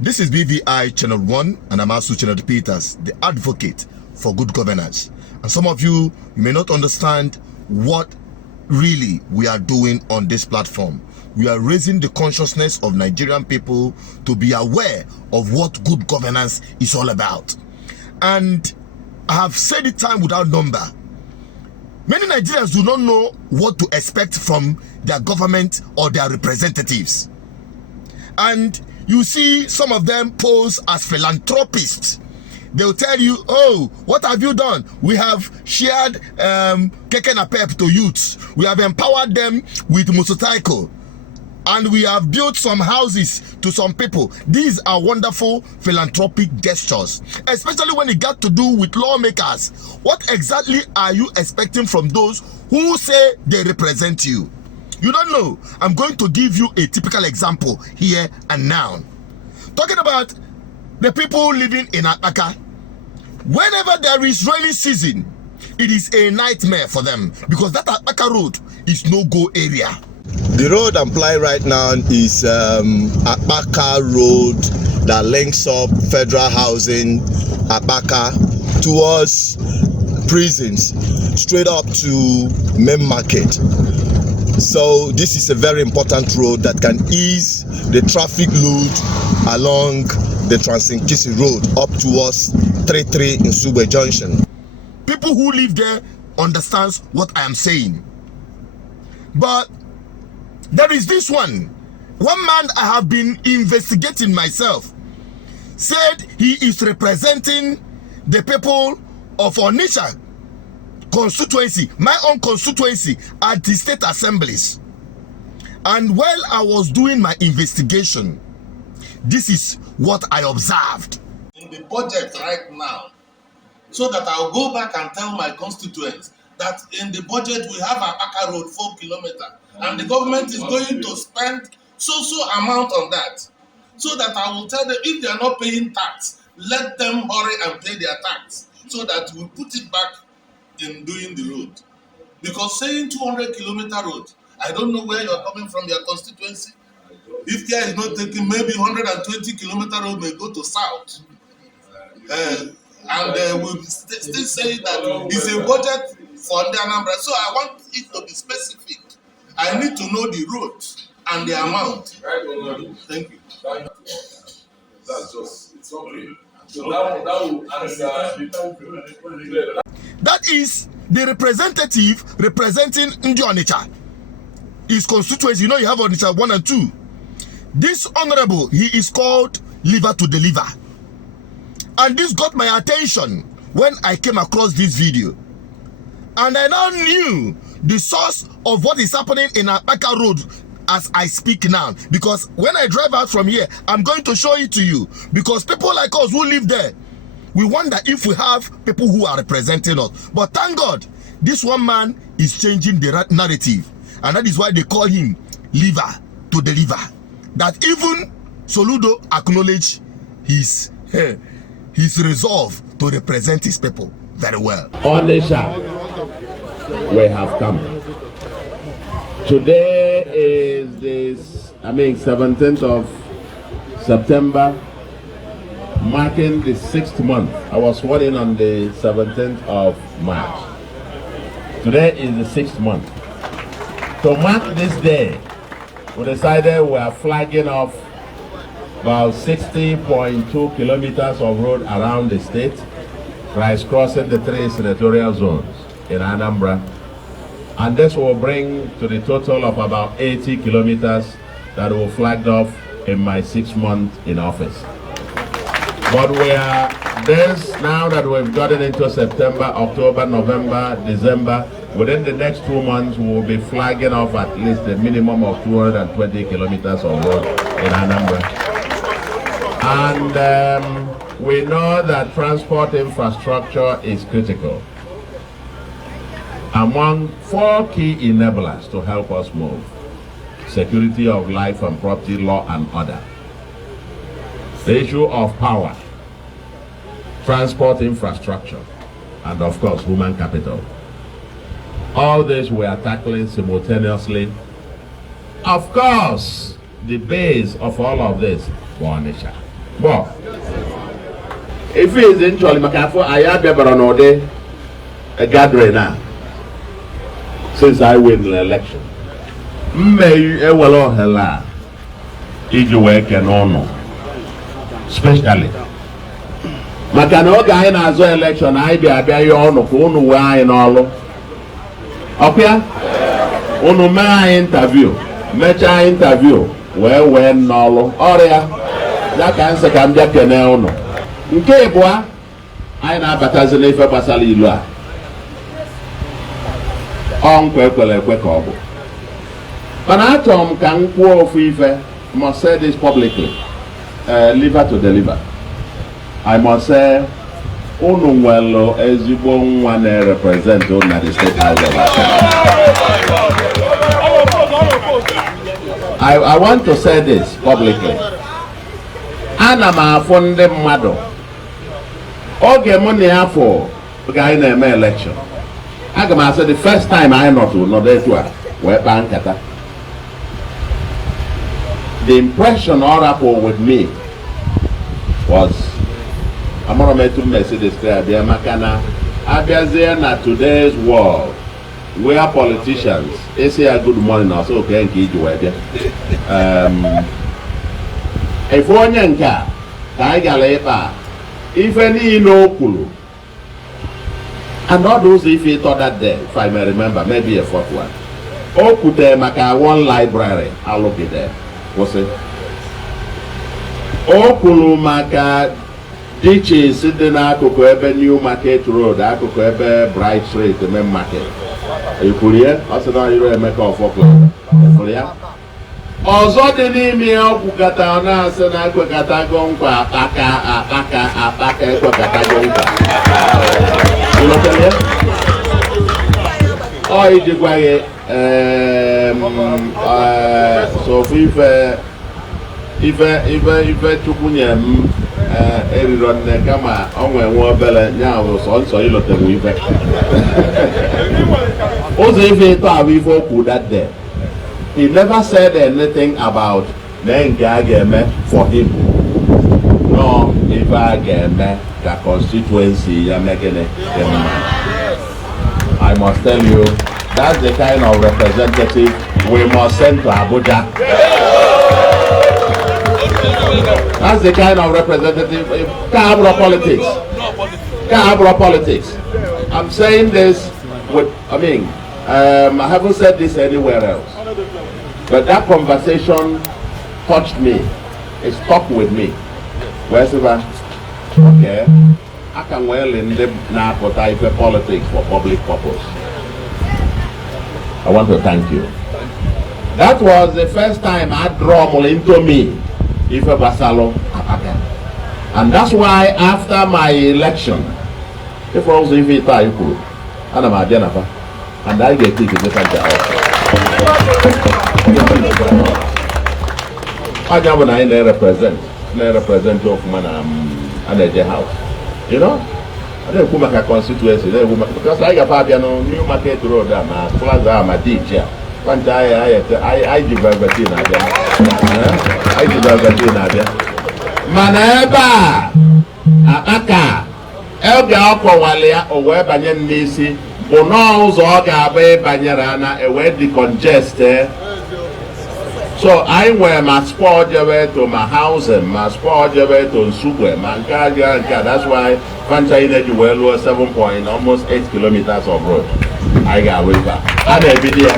This is BVI Channel 1, and I'm also Channel Peters, the advocate for good governance. And some of you may not understand what really we are doing on this platform. We are raising the consciousness of Nigerian people to be aware of what good governance is all about. And I have said it time without number. Many Nigerians do not know what to expect from their government or their representatives. And you see some of them pose as philanthropists. They'll tell you, oh, what have you done? We have shared keke napep to youths. We have empowered them with motorcycle. And we have built some houses to some people. These are wonderful philanthropic gestures, especially when it got to do with lawmakers. What exactly are you expecting from those who say they represent you? You don't know. I'm going to give you a typical example here and now. Talking about the people living in Akpaka. Whenever there is rainy season, it is a nightmare for them because that Akpaka road is no-go area. The road I'm plying right now is Akpaka Road that links up federal housing, Akpaka, towards prisons, straight up to main market. So this is a very important road that can ease the traffic load along the Transinkisi Road up towards 33 in Sube Junction. People who live there understands what I am saying. But there is this one man I have been investigating myself, said he is representing the people of Onitsha constituency, my own constituency, at the state assemblies. And while I was doing my investigation, this is what I observed. In the budget right now, so that I'll go back and tell my constituents that in the budget we have Akpaka Road 4 kilometers, and the government is going to spend so amount on that, so that I will tell them if they are not paying tax, let them hurry and pay their tax, so that we put it back in doing the road. Because saying 200-kilometer road, I don't know where you're coming from, your constituency. If there is not taking, maybe 120-kilometer road may go to south. And we'll still say that it's a budget for the Anambra. So I want it to be specific. I need to know the roads and the amount. Thank you. That's just, it's okay. So that will answer. That is the representative representing Ndi Onitsha. His constituency, you know, you have Onitsha 1 and 2. This honorable, he is called Liver to Deliver. And this got my attention when I came across this video. And I now knew the source of what is happening in Akpaka Road as I speak now. Because when I drive out from here, I'm going to show it to you. Because people like us who live there, we wonder if we have people who are representing us. But thank God, this one man is changing the narrative. And that is why they call him Liver to Deliver. That even Soludo acknowledged his resolve to represent his people very well. Onitsha, we have come. Today is this, 17th of September, marking the 6th month. I was sworn in on the 17th of March. Today is the 6th month. To mark this day, we decided we are flagging off about 60.2 kilometers of road around the state, crossing the 3 senatorial zones in Anambra. And this will bring to the total of about 80 kilometers that will flagged off in my 6 months in office. But we are this now that we've gotten into September, October, November, December. Within the next 2 months, we will be flagging off at least a minimum of 220 kilometers of road in Anambra. And we know that transport infrastructure is critical. Among 4 key enablers to help us move: security of life and property, law and order, the issue of power, transport infrastructure, and of course human capital. All this we are tackling simultaneously. Of course, the base of all of this, Onitsha. Well, if it is actually Macafo, I have never on a gathering now since I win the election. May a well hella if you work and honor, especially. Macano guy in as election, I be a very honor for no way and all. Okay? Ono me interview, mecha interview, where nolo, oria, ya cancer can be a canal. Nke boa, I na batazi na ife basala ilu a. Onkwe kweko. But I told can quo of ife, must say this publicly, liver to deliver. I must say, Unu Wello ezigbo nwa represent on the state house of I want to say this publicly. Ana m afọ ndị mmadụ oge m na afọ ga anyị na-eme election. Aga m asị the first time I nọdụ etu a wee kpaa nkata. The impression all rapport with me was I'm going to make two messages clear. Abiazie na today's world, where politicians, they say a good morning also okay and keep you if one yanka, Taigalepa, if any no kulu, and not those if he thought that day, if I may remember, maybe a fourth one. Okute maka one library, I'll look at there. What's it? Okulu maka Dichi sitting akụkụ ebe New Market Road, akụkụ ebe Bright Street, the main market. You could hear? I said, no, you make off for ya. Ọzọ dị n'ime ọkwụkata na asị na akwekata gọnkwa akpaka ekwekata gọnkwa. Ọ ijikwa gị so ife chukwu nye m eriro nne kama onwe nwe obele nya bụ nsọ ilotewu ife ụzọ ife ịtọ abụ ife okwu that day. He never said anything about nke a ga-eme for him. No, ife a ga-eme ka constituency ya megene I must tell you, that's the kind of representative we must send to Abuja. That's the kind of representative. Cabra politics. I'm saying this with, I haven't said this anywhere else. But that conversation touched me. It stuck with me. Wherever, okay, I can well in the narcotic politics for public purpose. I want to thank you. That was the first time I drummed into me. If a Basalo, and that's why after my election, if I was in Vita, you could, and I'm a Jennifer, and I get it in the center. I got when I represent of man and a house, you know. I don't come back a constituency, because I got Fabiano, New Market Road, my plaza, my teacher. I develop it in Maneba Aka Elga Walia or where Banyan Nisi, Bono Zoga Bay Banyarana, a way decongested. So I wear my sport away to my house and my sport away to Sugue, Mankaja, that's why Fanchina Jewel was 7 point, almost 8 kilometers of road. I got river. And a video.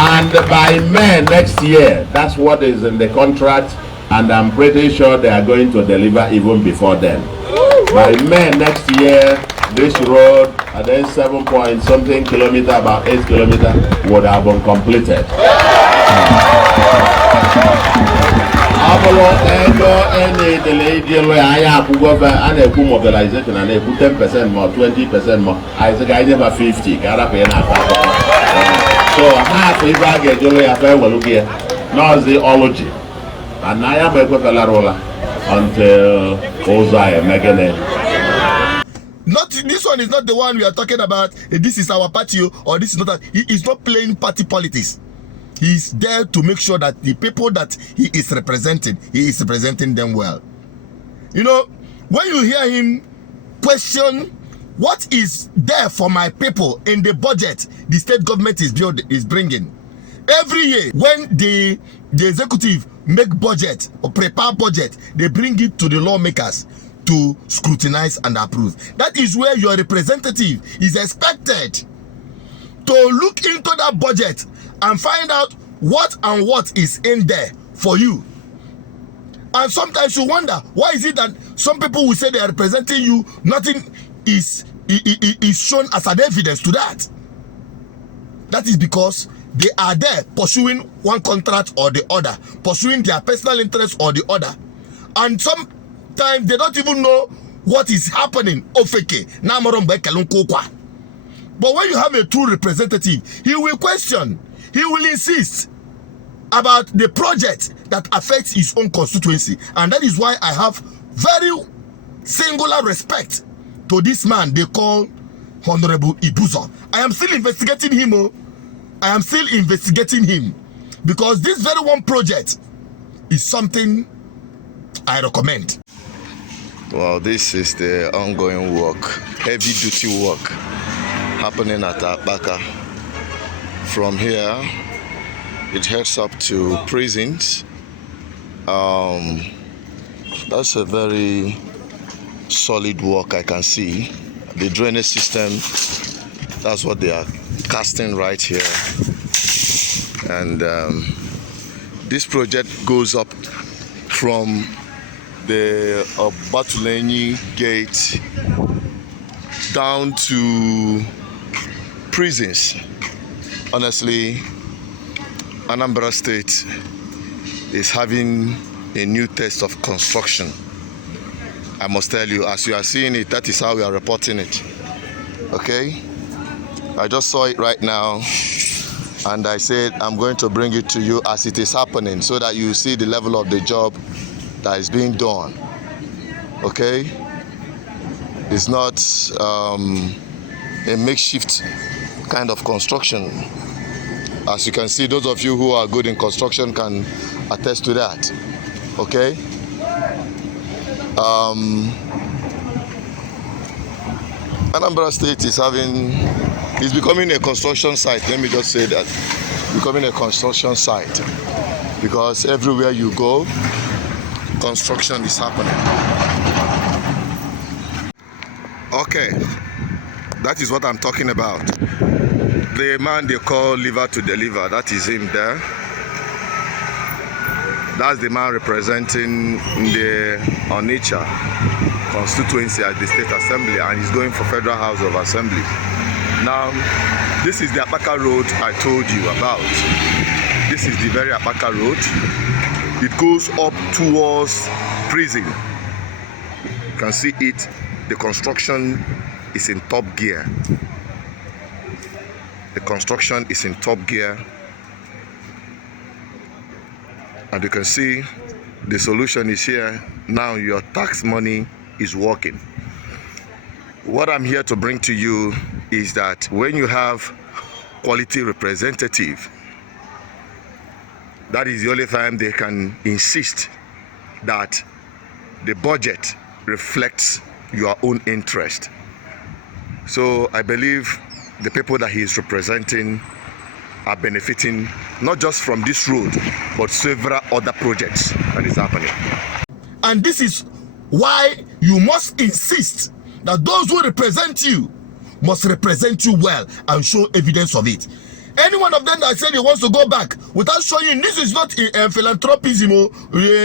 And by May next year, that's what is in the contract, and I'm pretty sure they are going to deliver even before then. By May next year, this road, and then 7 point something kilometer, about 8 kilometers, would have been completed. Any delay where I have to go and a mobilization and a 10% more, 20% more. I think I never 50. So half if I get Julie affair will look here. Now is the ology. And I am a roller until Ozai Megane. Not this one is not the one we are talking about. This is our party, or this is not. He is not playing party politics. He is there to make sure that the people that he is representing them well. You know, when you hear him question what is there for my people in the budget the state government is bringing. Every year when the executive make budget or prepare budget, they bring it to the lawmakers to scrutinize and approve. That is where your representative is expected to look into that budget and find out what is in there for you. And sometimes you wonder, why is it that some people will say they are representing you, nothing is shown as an evidence to that? That is because they are there pursuing one contract or the other, pursuing their personal interest or the other. And sometimes they don't even know what is happening. But when you have a true representative, he will question, he will insist about the project that affects his own constituency. And that is why I have very singular respect to this man they call Honorable Ibuzo. I am still investigating him. I am still investigating him because this very one project is something I recommend. Well, this is the ongoing work, heavy duty work happening at Akpaka. From here, it heads up to prisons. That's a very solid work I can see. The drainage system, that's what they are casting right here. And this project goes up from the Batuleni gate down to prisons. Honestly, Anambra State is having a new test of construction. I must tell you, as you are seeing it, that is how we are reporting it. Okay? I just saw it right now, and I said I'm going to bring it to you as it is happening so that you see the level of the job that is being done. Okay? It's not a makeshift kind of construction. As you can see, those of you who are good in construction can attest to that. Okay? Anambra State is becoming a construction site. Let me just say that. Becoming a construction site. Because everywhere you go, construction is happening. Okay. That is what I'm talking about. The man they call Liver to Deliver, that is him there. That's the man representing the Onitsha constituency at the State Assembly, and he's going for Federal House of Assembly. Now, this is the Akpaka Road I told you about. This is the very Akpaka Road. It goes up towards prison. You can see it. The construction is in top gear. The construction is in top gear. And you can see the solution is here. Now your tax money is working. What I'm here to bring to you is that when you have quality representative, that is the only time they can insist that the budget reflects your own interest. So I believe the people that he is representing are benefiting not just from this road, but several other projects that is happening. And this is why you must insist that those who represent you must represent you well and show evidence of it. Any one of them that said he wants to go back without showing, this is not philanthropism,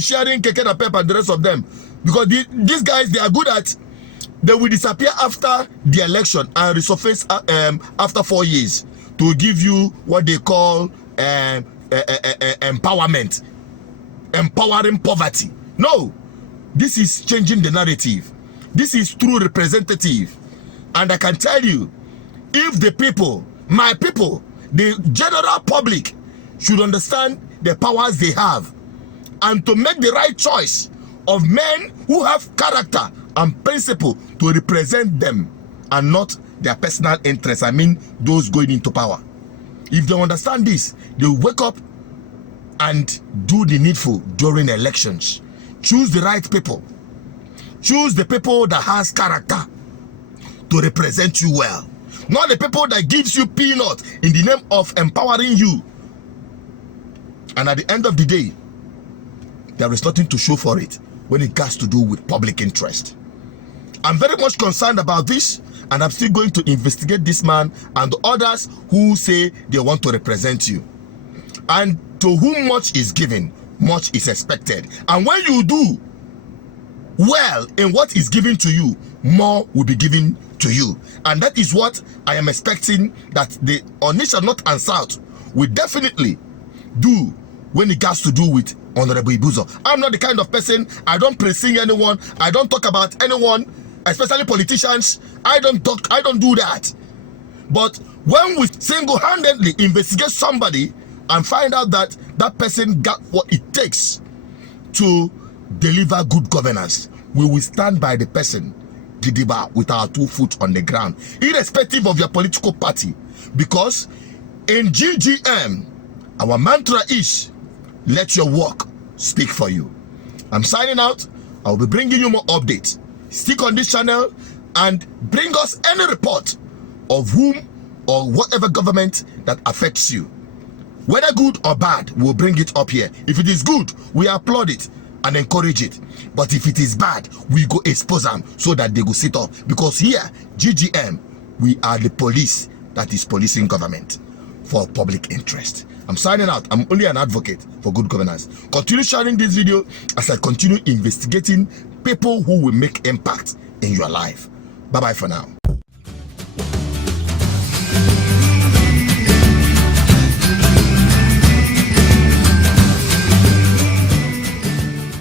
sharing keke and pep and the rest of them. Because these guys, they are good at, they will disappear after the election and resurface after 4 years to give you what they call empowerment, empowering poverty. No, this is changing the narrative. This is true representative. And I can tell you, if the people, my people, the general public should understand the powers they have and to make the right choice of men who have character and principle to represent them and not their personal interests. I mean, those going into power. If they understand this, they will wake up and do the needful during elections. Choose the right people. Choose the people that has character to represent you well, not the people that gives you peanut in the name of empowering you. And at the end of the day, there is nothing to show for it when it has to do with public interest. I'm very much concerned about this, and I'm still going to investigate this man and the others who say they want to represent you. And to whom much is given, much is expected. And when you do well in what is given to you, more will be given to you. And that is what I am expecting that the Onitsha North and South will definitely do when it has to do with Honorable Ibuzo. I'm not the kind of person, I don't pre-sing anyone, I don't talk about anyone, especially politicians. I don't do that. But when we single-handedly investigate somebody and find out that that person got what it takes to deliver good governance, we will stand by the person with our 2 feet on the ground, irrespective of your political party. Because in GGM, our mantra is, let your work speak for you. I'm signing out. I'll be bringing you more updates. Stick on this channel and bring us any report of whom or whatever government that affects you. Whether good or bad, we'll bring it up here. If it is good, we applaud it and encourage it. But if it is bad, we go expose them so that they go sit up. Because here, GGM, we are the police that is policing government for public interest. I'm signing out. I'm only an advocate for good governance. Continue sharing this video as I continue investigating people who will make impact in your life. Bye-bye for now.